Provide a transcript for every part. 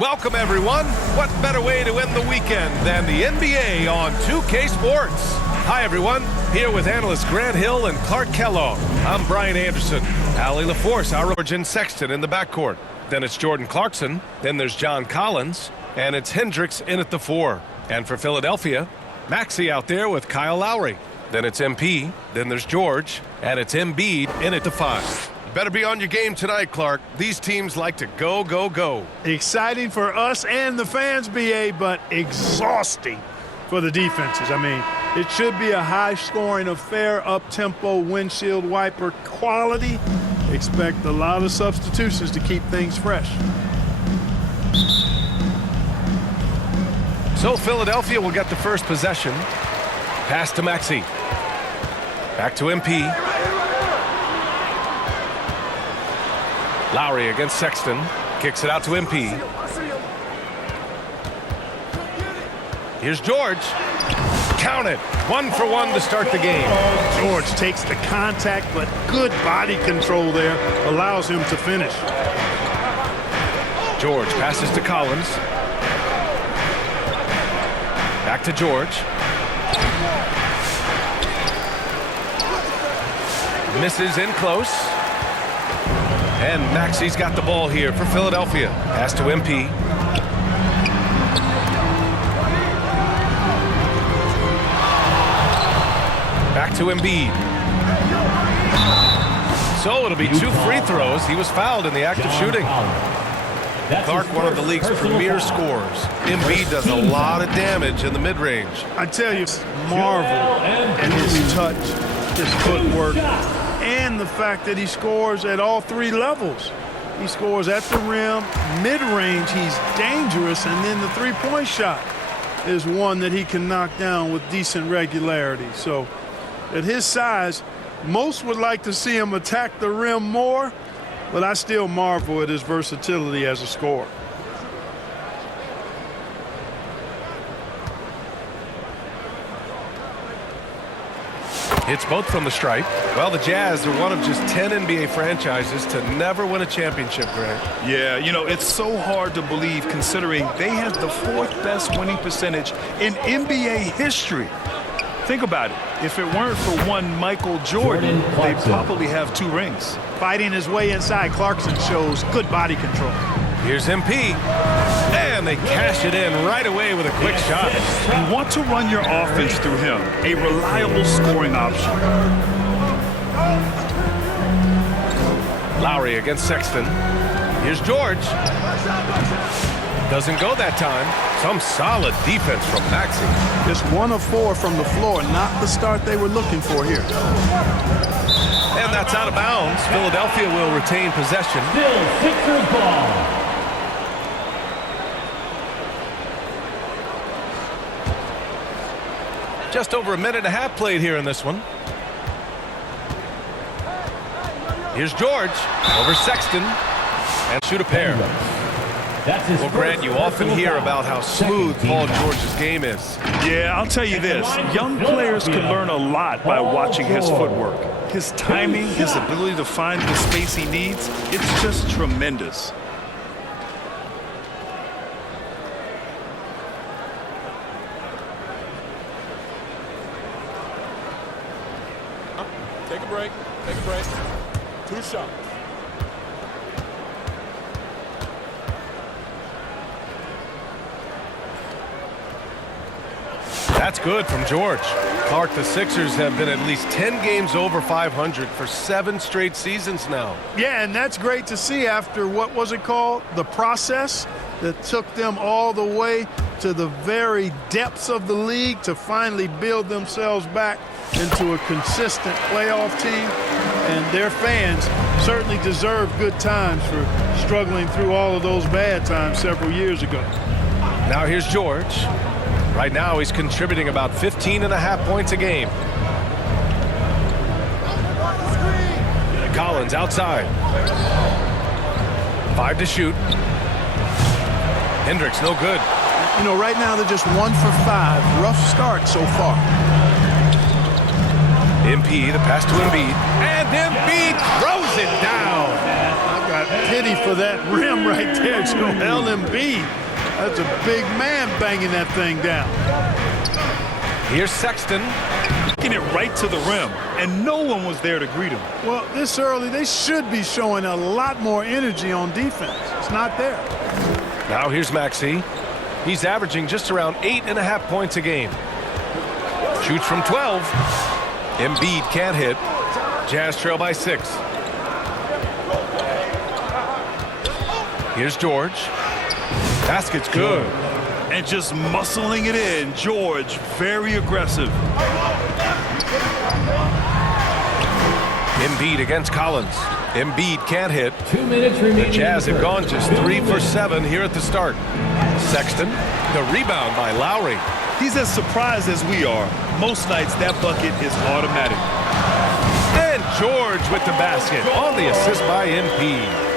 Welcome, everyone. What better way to end the weekend than the NBA on 2K Sports? Hi, everyone. Here with analysts Grant Hill and Clark Kellogg. I'm Brian Anderson. Allie LaForce, our Origin Sexton in the backcourt. Then it's Jordan Clarkson. Then there's John Collins. And it's Hendricks in at the 4. And for Philadelphia, Maxey out there with Kyle Lowry. Then it's MP. Then there's George. And it's Embiid in at the 5. Better be on your game tonight, Clark. These teams like to go, go, go. Exciting for us and the fans, BA, but exhausting for the defenses. I mean, it should be a high-scoring affair, up-tempo, windshield wiper quality. Expect a lot of substitutions to keep things fresh. So Philadelphia will get the first possession. Pass to Maxey. Back to MP. Lowry against Sexton. Kicks it out to MP. Here's George. Count it. 1 for 1 to start the game. George takes the contact, but good body control there allows him to finish. George passes to Collins. Back to George. Misses in close. And Maxey's got the ball here for Philadelphia. Pass to MP. Back to Embiid. So it'll be 2 free throws. He was fouled in the act of shooting. Clark, one of the league's premier scorers. Embiid does a lot of damage in the mid-range. I tell you, marvel at his touch, his footwork, and the fact that he scores at all 3 levels. He scores at the rim, mid-range, he's dangerous, and then the three-point shot is one that he can knock down with decent regularity. So at his size, most would like to see him attack the rim more, but I still marvel at his versatility as a scorer. Hits both from the stripe. Well, the Jazz are one of just 10 NBA franchises to never win a championship, Grant. Yeah, you know, it's so hard to believe considering they have the 4th best winning percentage in NBA history. Think about it. If it weren't for one Michael Jordan, they'd probably have 2 rings. Fighting his way inside, Clarkson shows good body control. Here's MP. And they cash it in right away with a quick shot. You want to run your offense through him, a reliable scoring option. Lowry against Sexton. Here's George. Doesn't go that time. Some solid defense from Maxey. Just 1 of 4 from the floor, not the start they were looking for here. And that's out of bounds. Philadelphia will retain possession. Still Sixers ball. Just over a minute and a half played here in this one. Here's George over Sexton and shoot a pair. Well, Grant, you often hear about how smooth Paul George's game is. Yeah, I'll tell you this. Young players can learn a lot by watching his footwork. His timing, his ability to find the space he needs, it's just tremendous. Take a break. Take a break. 2 shots. That's good from George. Clark, the Sixers have been at least 10 games over 500 for 7 straight seasons now. Yeah, and that's great to see after, what was it called? The process that took them all the way to the very depths of the league to finally build themselves back into a consistent playoff team. And their fans certainly deserve good times for struggling through all of those bad times several years ago. Now here's George. Right now he's contributing about 15.5 points a game. Collins outside. 5 to shoot. Hendricks no good. You know, right now they're just 1 for 5. Rough start so far. MP, the pass to Embiid. And Embiid throws it down. I've got pity for that rim right there, Joel Embiid. That's a big man banging that thing down. Here's Sexton. Taking it right to the rim, and no one was there to greet him. Well, this early, they should be showing a lot more energy on defense. It's not there. Now here's Maxey. He's averaging just around 8.5 points a game. Shoots from 12. Embiid can't hit. Jazz trail by 6. Here's George. Basket's good. And just muscling it in, George, very aggressive. Embiid against Collins. Embiid can't hit. 2 minutes remaining. The Jazz have gone just 3 for 7 here at the start. Sexton, the rebound by Lowry. He's as surprised as we are. Most nights that bucket is automatic. And George with the basket on the assist by Embiid.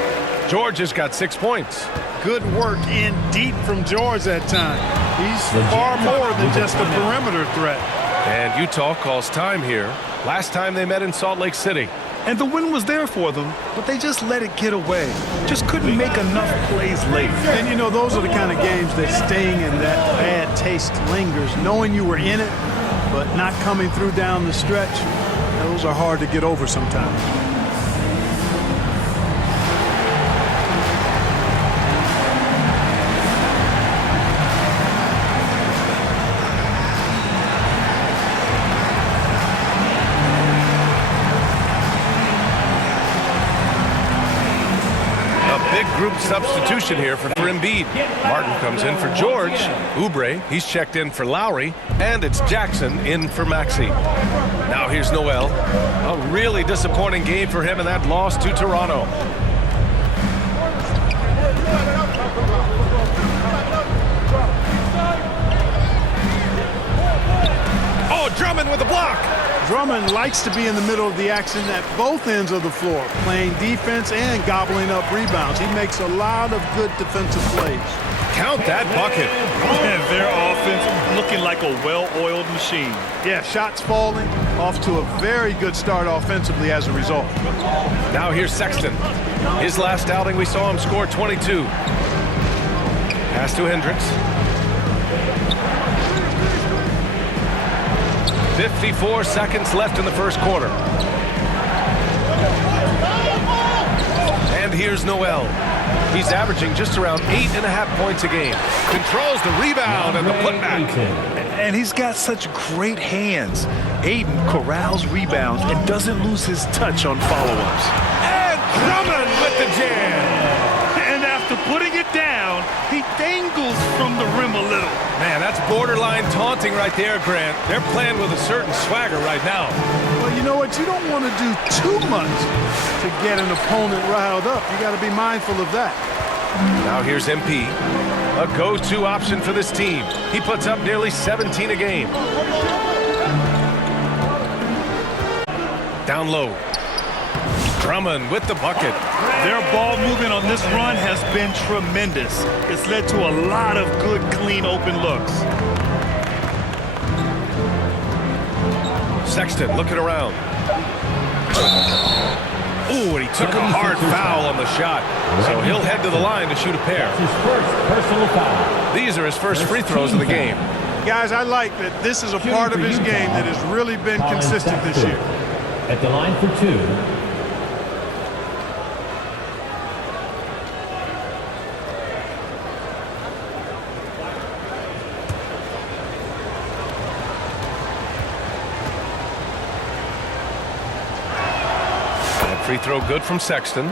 George has got 6 points. Good work in deep from George that time. He's far more than just a perimeter threat. And Utah calls time here. Last time they met in Salt Lake City. And the win was there for them, but they just let it get away. Just couldn't make enough plays late. And, you know, those are the kind of games that sting and that bad taste lingers. Knowing you were in it, but not coming through down the stretch, those are hard to get over sometimes. Group substitution here for Embiid. Martin comes in for George. Oubre, he's checked in for Lowry. And it's Jackson in for Maxey. Now here's Noel. A really disappointing game for him in that loss to Toronto. Oh, Drummond with the block. Drummond likes to be in the middle of the action at both ends of the floor, playing defense and gobbling up rebounds. He makes a lot of good defensive plays. Count that bucket. And their offense looking like a well-oiled machine. Yeah, shots falling, off to a very good start offensively as a result. Now here's Sexton. His last outing, we saw him score 22. Pass to Hendricks. 54 seconds left in the first quarter. And here's Noel. He's averaging just around 8.5 points a game. Controls the rebound and the putback. And he's got such great hands. Ayton corrals rebounds and doesn't lose his touch on follow-ups. And Drummond with the jam. And after putting it down, he dangles from the rim a little. Man, that's borderline taunting right there, Grant. They're playing with a certain swagger right now. Well, you know what? You don't want to do too much to get an opponent riled up. You got to be mindful of that. Now here's MP, a go-to option for this team. He puts up nearly 17 a game. Down low. Drummond with the bucket. Their ball movement on this run has been tremendous. It's led to a lot of good, clean, open looks. Sexton looking around. Ooh, and he took a hard foul on the shot. So he'll head to the line to shoot a pair. His first personal foul. These are his first free throws of the game. Guys, I like that this is a part of his game that has really been consistent this year. At the line for 2. Free throw good from Sexton.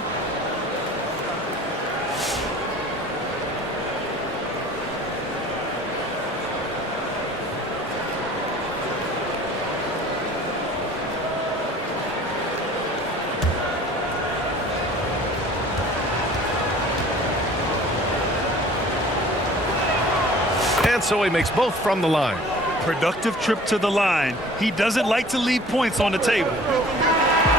And so he makes both from the line. Productive trip to the line. He doesn't like to leave points on the table.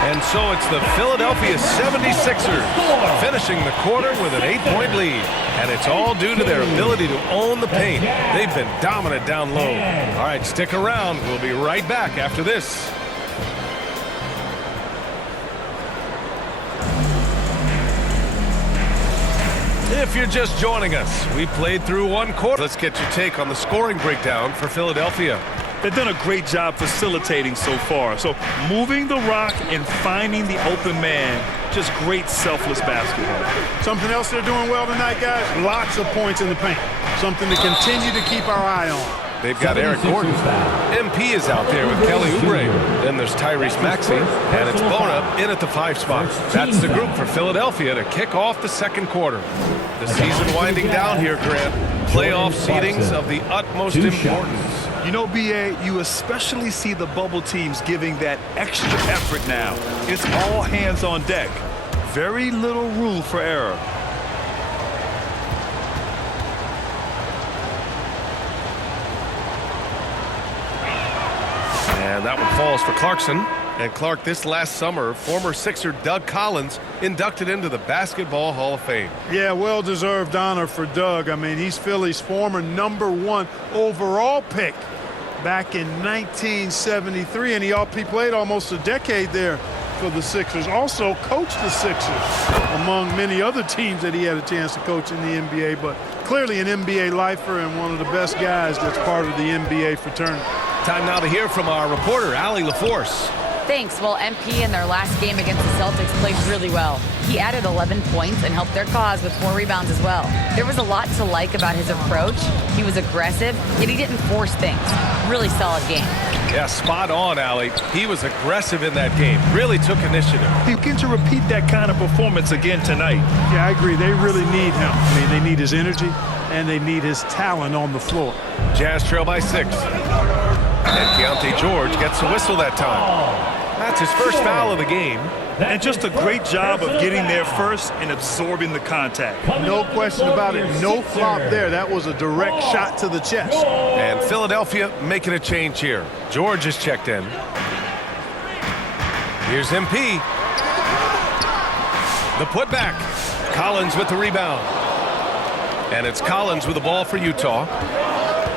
And so it's the Philadelphia 76ers finishing the quarter with an 8-point lead. And it's all due to their ability to own the paint. They've been dominant down low. All right, stick around. We'll be right back after this. If you're just joining us, we played through one quarter. Let's get your take on the scoring breakdown for Philadelphia. They've done a great job facilitating so far. So moving the rock and finding the open man, just great selfless basketball. Something else they're doing well tonight, guys, lots of points in the paint. Something to continue to keep our eye on. They've got Eric Gordon. MP is out there with Kelly Oubre. Then there's Tyrese Maxey, and it's Bona in at the 5 spot. That's the group for Philadelphia to kick off the second quarter. The season winding down here, Grant. Playoff seedings of the utmost importance. You know, B.A., you especially see the bubble teams giving that extra effort now. It's all hands on deck. Very little room for error. And that one falls for Clarkson. And Clark, this last summer, former Sixer Doug Collins inducted into the Basketball Hall of Fame. Yeah, well-deserved honor for Doug. I mean, he's Philly's former #1 overall pick back in 1973, and he played almost a decade there for the Sixers. Also coached the Sixers, among many other teams that he had a chance to coach in the NBA, but clearly an NBA lifer and one of the best guys that's part of the NBA fraternity. Time now to hear from our reporter, Allie LaForce. Thanks. Well, MP in their last game against the Celtics played really well. He added 11 points and helped their cause with 4 rebounds as well. There was a lot to like about his approach. He was aggressive, yet he didn't force things. Really solid game. Yeah, spot on, Allie. He was aggressive in that game. Really took initiative. He begin to repeat that kind of performance again tonight. Yeah, I agree. They really need him. I mean, they need his energy, and they need his talent on the floor. Jazz trail by 6. And Keontae George gets a whistle that time. That's his first foul of the game. And just a great job of getting there first and absorbing the contact. No question about it. No flop there. That was a direct shot to the chest. And Philadelphia making a change here. George is checked in. Here's MP. The putback. Collins with the rebound. And it's Collins with the ball for Utah.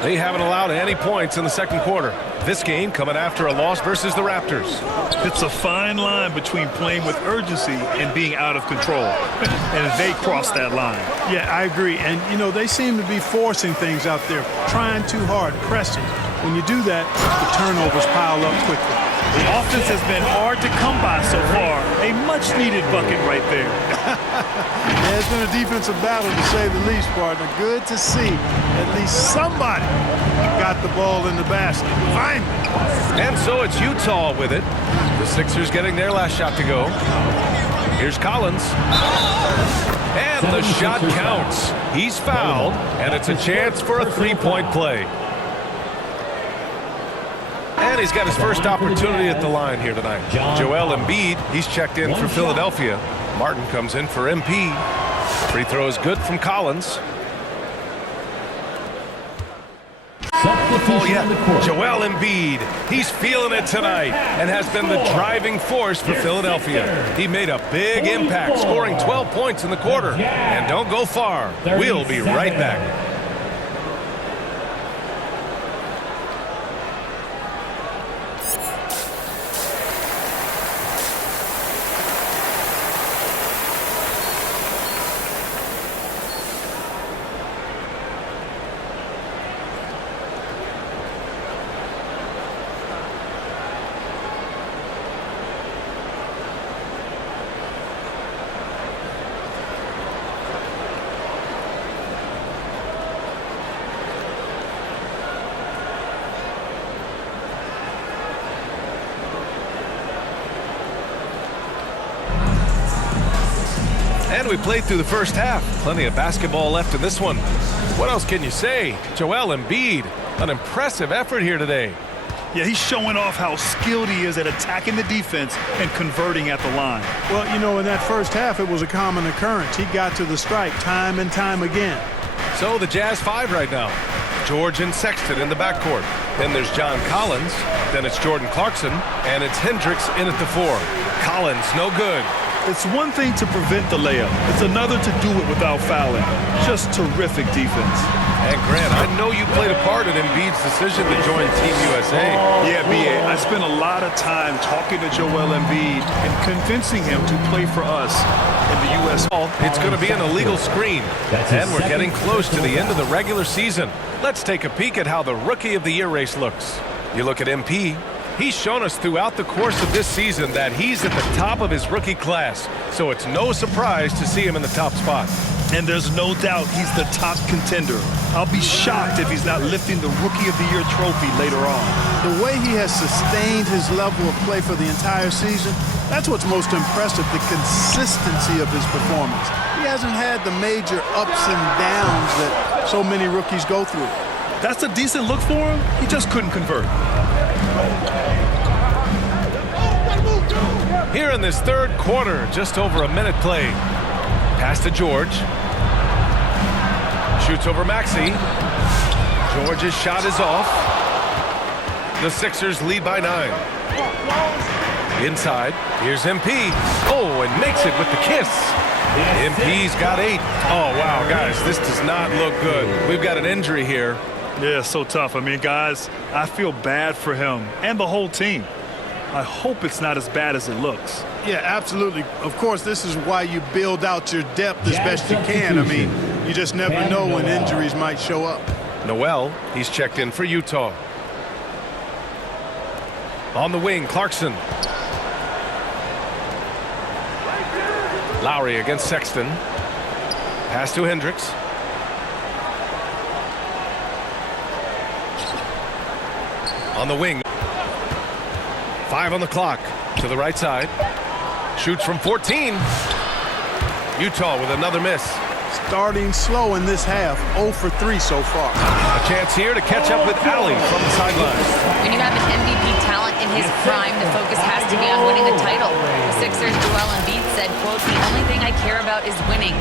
They haven't allowed any points in the second quarter. This game coming after a loss versus the Raptors. It's a fine line between playing with urgency and being out of control. And they crossed that line. Yeah, I agree. And, you know, they seem to be forcing things out there, trying too hard, pressing. When you do that, the turnovers pile up quickly. The offense has been hard to come by so far. A much-needed bucket right there. Yeah, it's been a defensive battle, to say the least, partner. Good to see at least somebody got the ball in the basket. Finally. And so it's Utah with it. The Sixers getting their last shot to go. Here's Collins. And the shot counts. He's fouled, and it's a chance for a 3-point play. And he's got his first opportunity at the line here tonight. Joel Embiid, he's checked in for Philadelphia. Martin comes in for MP. Free throw is good from Collins. Oh, yeah. Joel Embiid, he's feeling it tonight and has been the driving force for Philadelphia. He made a big impact, scoring 12 points in the quarter. And don't go far. We'll be right back. And we played through the first half. Plenty of basketball left in this one. What else can you say? Joel Embiid, an impressive effort here today. Yeah, he's showing off how skilled he is at attacking the defense and converting at the line. Well, you know, in that first half, it was a common occurrence. He got to the stripe time and time again. So the Jazz 5 right now. George and Sexton in the backcourt. Then there's John Collins. Then it's Jordan Clarkson. And it's Hendricks in at the 4. Collins, no good. It's one thing to prevent the layup. It's another to do it without fouling. Just terrific defense. And Grant, I know you played a part in Embiid's decision to join Team USA. Yeah, B.A., I spent a lot of time talking to Joel Embiid and convincing him to play for us in the U.S. It's going to be an illegal screen. And we're getting close to the end of the regular season. Let's take a peek at how the Rookie of the Year race looks. You look at MP. He's shown us throughout the course of this season that he's at the top of his rookie class. So it's no surprise to see him in the top spot. And there's no doubt he's the top contender. I'll be shocked if he's not lifting the Rookie of the Year trophy later on. The way he has sustained his level of play for the entire season, that's what's most impressive, the consistency of his performance. He hasn't had the major ups and downs that so many rookies go through. That's a decent look for him. He just couldn't convert. Here in this third quarter, just over a minute played. Pass to George. Shoots over Maxey. George's shot is off. The Sixers lead by 9. Inside, here's MP. Oh, and makes it with the kiss. MP's got 8. Oh, wow, guys, this does not look good. We've got an injury here. Yeah, so tough. I mean, guys, I feel bad for him and the whole team. I hope it's not as bad as it looks. Yeah, absolutely. Of course, this is why you build out your depth as best you can. I mean, you just never know when injuries might show up. Noel, he's checked in for Utah. On the wing, Clarkson. Lowry against Sexton. Pass to Hendricks. On the wing. 5 on the clock. To the right side. Shoots from 14. Utah with another miss. Starting slow in this half, 0 for 3 so far. A chance here to catch up with Allie from the sideline. When you have an MVP talent in his prime, the focus has to be on winning the title. The Sixers' Joel Embiid said, quote, "The only thing I care about is winning."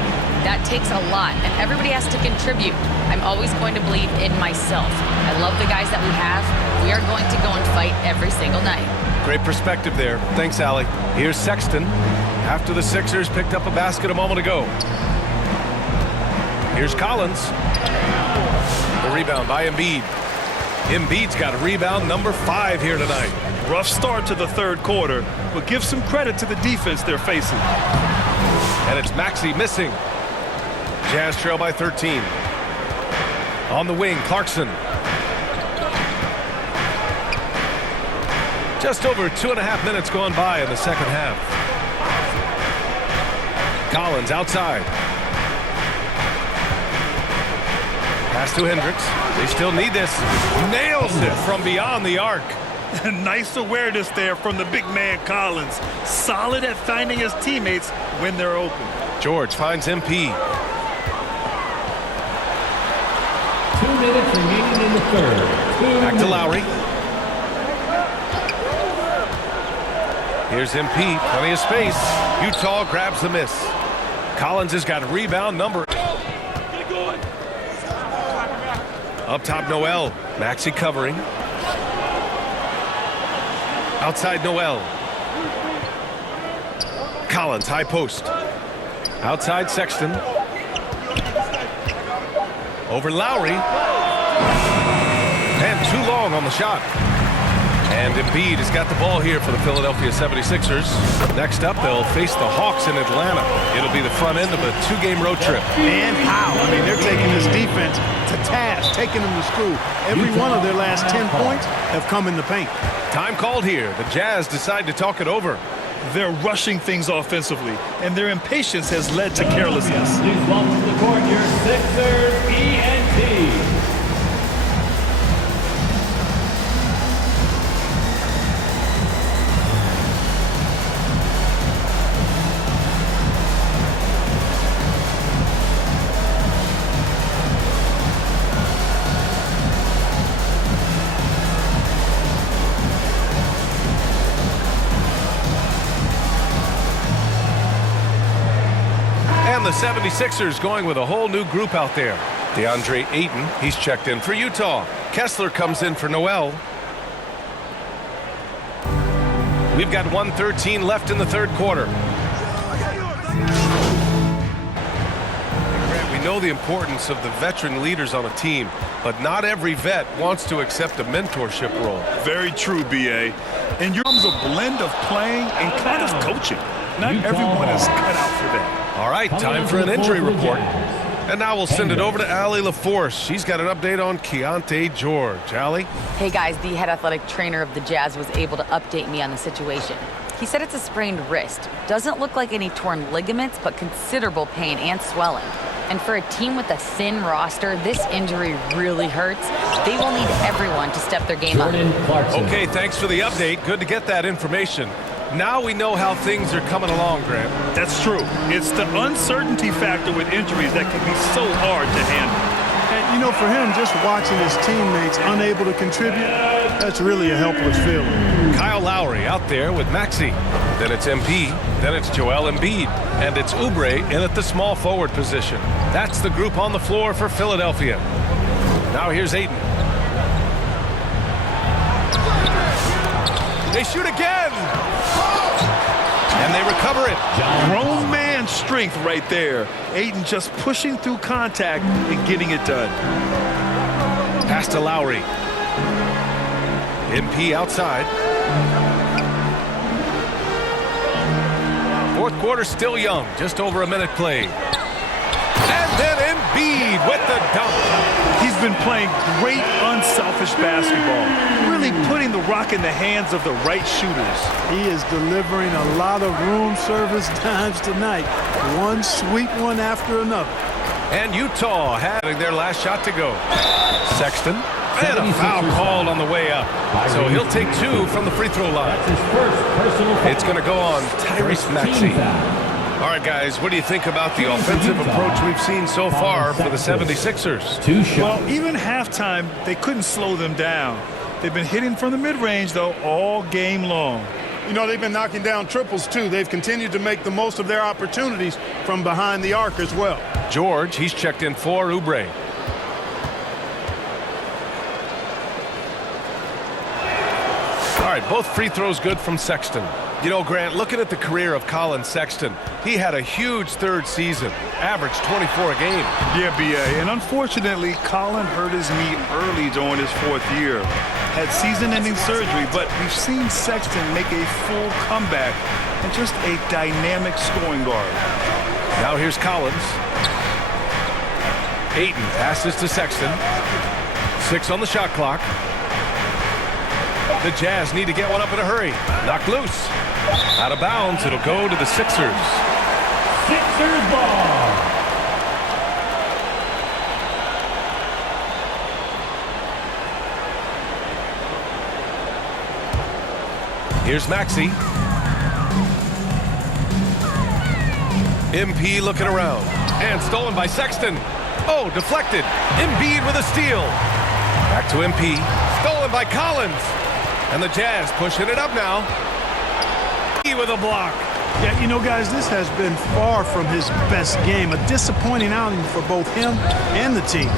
That takes a lot, and everybody has to contribute. I'm always going to believe in myself. I love the guys that we have. We are going to go and fight every single night. Great perspective there. Thanks, Allie. Here's Sexton after the Sixers picked up a basket a moment ago. Here's Collins. The rebound by Embiid. Embiid's got a rebound number 5 here tonight. Rough start to the third quarter, but give some credit to the defense they're facing. And it's Maxey missing. Jazz trail by 13. On the wing, Clarkson. Just over 2.5 minutes gone by in the second half. Collins outside. Pass to Hendricks. They still need this. Nails it from beyond the arc. Nice awareness there from the big man Collins. Solid at finding his teammates when they're open. George finds MP. 2 minutes remaining in the third. Back to Lowry. Here's MP. Plenty of space. Utah grabs the miss. Collins has got rebound number. Up top, Noel. Maxey covering. Outside, Noel. Collins, high post. Outside, Sexton. Over Lowry. And too long on the shot. And Embiid has got the ball here for the Philadelphia 76ers. Next up, they'll face the Hawks in Atlanta. It'll be the front end of a 2-game road trip. And how? I mean, they're taking this defense to task, taking them to school. Every one of their last 10 points have come in the paint. Time called here. The Jazz decide to talk it over. They're rushing things offensively, and their impatience has led to carelessness. Please welcome to the court your Sixers ENT. The 76ers going with a whole new group out there. DeAndre Ayton, he's checked in for Utah. Kessler comes in for Noel. We've got 1:13 left in the third quarter. know the importance of the veteran leaders on a team, but not every vet wants to accept a mentorship role. Very true, B.A. And you're a blend of playing and kind of coaching. Not everyone is cut out for that. All right, time for an injury report. And now we'll send it over to Allie LaForce. She's got an update on Keontae George. Allie? Hey guys, the head athletic trainer of the Jazz was able to update me on the situation. He said it's a sprained wrist. Doesn't look like any torn ligaments, but considerable pain and swelling. And for a team with a thin roster, this injury really hurts. They will need everyone to step their game up. Okay, thanks for the update. Good to get that information. Now we know how things are coming along, Grant. That's true. It's the uncertainty factor with injuries that can be so hard to handle. And, you know, for him, just watching his teammates unable to contribute, that's really a helpless feeling. Kyle Lowry out there with Maxey. Then it's MP. Then it's Joel Embiid. And it's Oubre in at the small forward position. That's the group on the floor for Philadelphia. Now here's Ayton. They shoot again. And they recover it. Grown man strength right there. Ayton just pushing through contact and getting it done. Pass to Lowry. MP outside. Fourth quarter still young. Just over a minute played. And then Embiid with the dunk. He's been playing great unselfish basketball. Really putting the rock in the hands of the right shooters. He is delivering a lot of room service times tonight. One sweet one after another. And Utah having their last shot to go. Sexton. And a foul called on the way up. So he'll take two from the free throw line. It's going to go on Tyrese Maxey. All right, guys, what do you think about the offensive approach we've seen so far for the 76ers? Well, even halftime, they couldn't slow them down. They've been hitting from the mid-range, though, all game long. You know, they've been knocking down triples, too. They've continued to make the most of their opportunities from behind the arc as well. George, he's checked in for Oubre. All right, both free throws good from Sexton. You know, Grant, looking at the career of Colin Sexton, he had a huge third season, averaged 24 a game. Yeah, B.A., and unfortunately, Colin hurt his knee early during his fourth year. Had season-ending surgery, but we've seen Sexton make a full comeback and just a dynamic scoring guard. Now here's Collins. Ayton passes to Sexton. 6 on the shot clock. The Jazz need to get one up in a hurry. Knocked loose. Out of bounds. It'll go to the Sixers. Sixers ball. Here's Maxey. MP looking around. And stolen by Sexton. Oh, deflected. Embiid with a steal. Back to MP. Stolen by Collins. And the Jazz pushing it up now. With a block. Yeah, you know, guys, this has been far from his best game. A disappointing outing for both him and the team.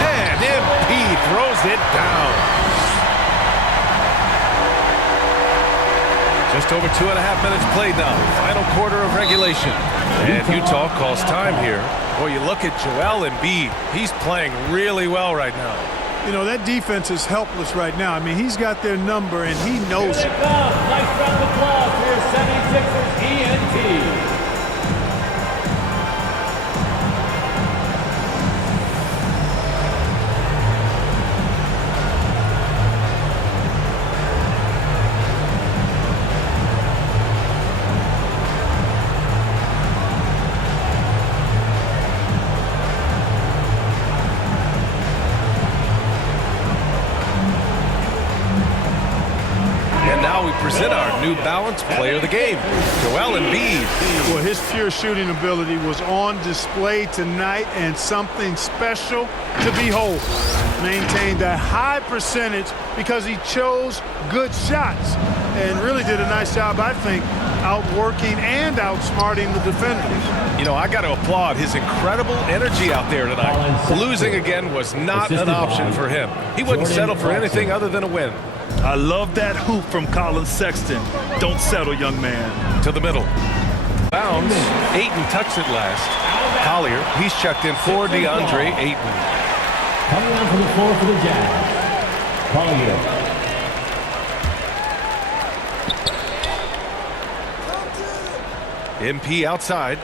And MP throws it down. Just over 2.5 minutes played now. Final quarter of regulation. And Utah calls time here. Boy, you look at Joel Embiid. He's playing really well right now. You know, that defense is helpless right now. I mean, he's got their number, and he knows it. Nice round of applause for your 76ers ENT. Present our New Balance Player of the Game, Joel Embiid. Well, his pure shooting ability was on display tonight, and something special to behold. Maintained a high percentage because he chose good shots and really did a nice job, I think, outworking and outsmarting the defenders. You know, I got to applaud his incredible energy out there tonight. Losing again was not an option for him. He wouldn't settle for anything other than a win. I love that hoop from Colin Sexton. Don't settle, young man. To the middle. Bounce. Ayton touched it last. Collier, he's checked in for DeAndre Ayton. Coming on from the floor for the Jazz, Collier. MP outside.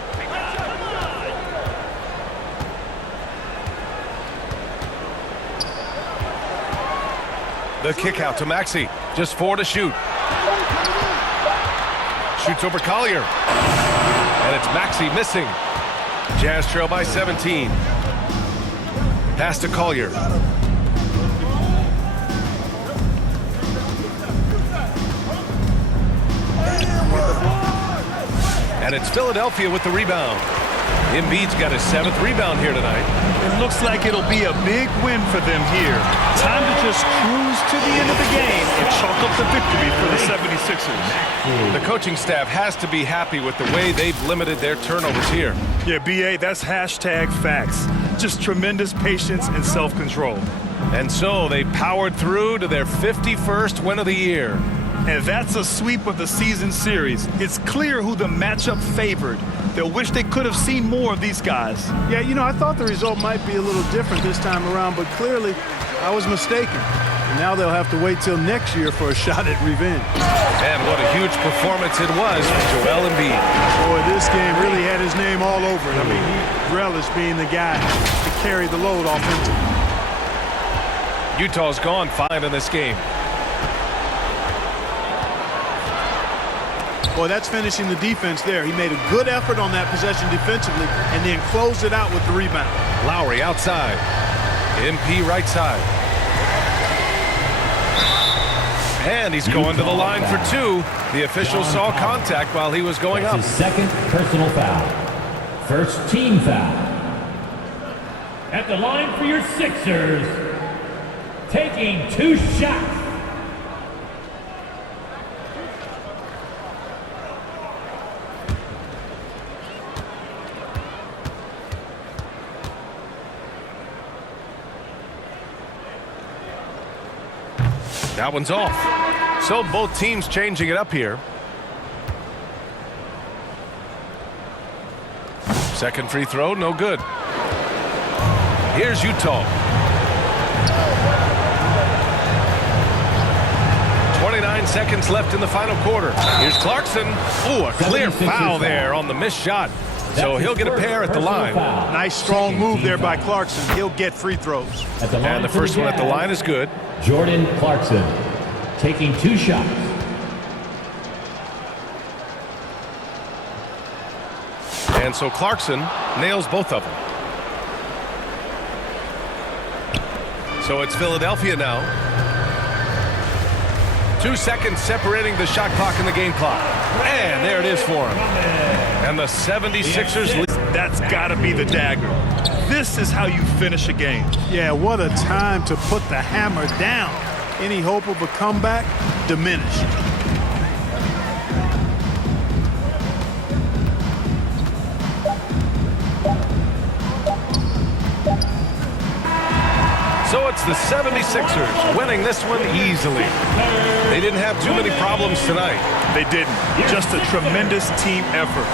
The kick out to Maxey. Just 4 to shoot. Shoots over Collier. And it's Maxey missing. Jazz trail by 17. Pass to Collier. And it's Philadelphia with the rebound. Embiid's got his 7th rebound here tonight. It looks like it'll be a big win for them here. Time to just cruise to the end of the game and chalk up the victory for the 76ers. The coaching staff has to be happy with the way they've limited their turnovers here. Yeah, BA, that's hashtag facts. Just tremendous patience and self-control. And so they powered through to their 51st win of the year. And that's a sweep of the season series. It's clear who the matchup favored. They'll wish they could have seen more of these guys. Yeah, you know, I thought the result might be a little different this time around, but clearly I was mistaken. And now they'll have to wait till next year for a shot at revenge. And what a huge performance it was for Joel Embiid. Boy, this game really had his name all over it. I mean, he relished being the guy to carry the load offensively. Utah's gone 5 in this game. Boy, that's finishing the defense there. He made a good effort on that possession defensively and then closed it out with the rebound. Lowry outside. MP right side. And he's going to the line for 2. The official saw contact while he was going up. His 2nd personal foul. 1st team foul. At the line for your Sixers, taking 2 shots. That one's off. So both teams changing it up here. Second free throw, no good. Here's Utah. 29 seconds left in the final quarter. Here's Clarkson. Ooh, a clear foul there on the missed shot. So he'll get a pair at the line. Nice strong move there by Clarkson. He'll get free throws. And the first one at the line is good. Jordan Clarkson taking 2 shots. And so Clarkson nails both of them. So it's Philadelphia now. 2 seconds separating the shot clock and the game clock. And there it is for him. And the 76ers lead. That's got to be the dagger. This is how you finish a game. Yeah, what a time to put the hammer down. Any hope of a comeback diminished. So it's the 76ers winning this one easily. They didn't have too many problems tonight. They didn't. Just a tremendous team effort.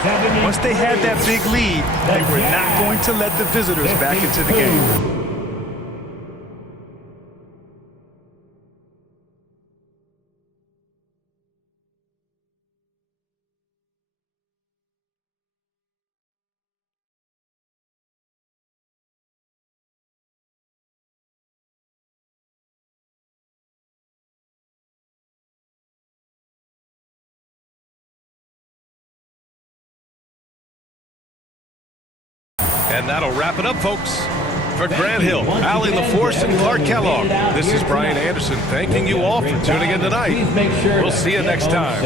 Once they had that big lead, they were not going to let the visitors back into the game. And that'll wrap it up, folks. For Grant Hill, Allie LaForce, and Clark Kellogg, this is Brian Anderson thanking you all for tuning in tonight. We'll see you next time.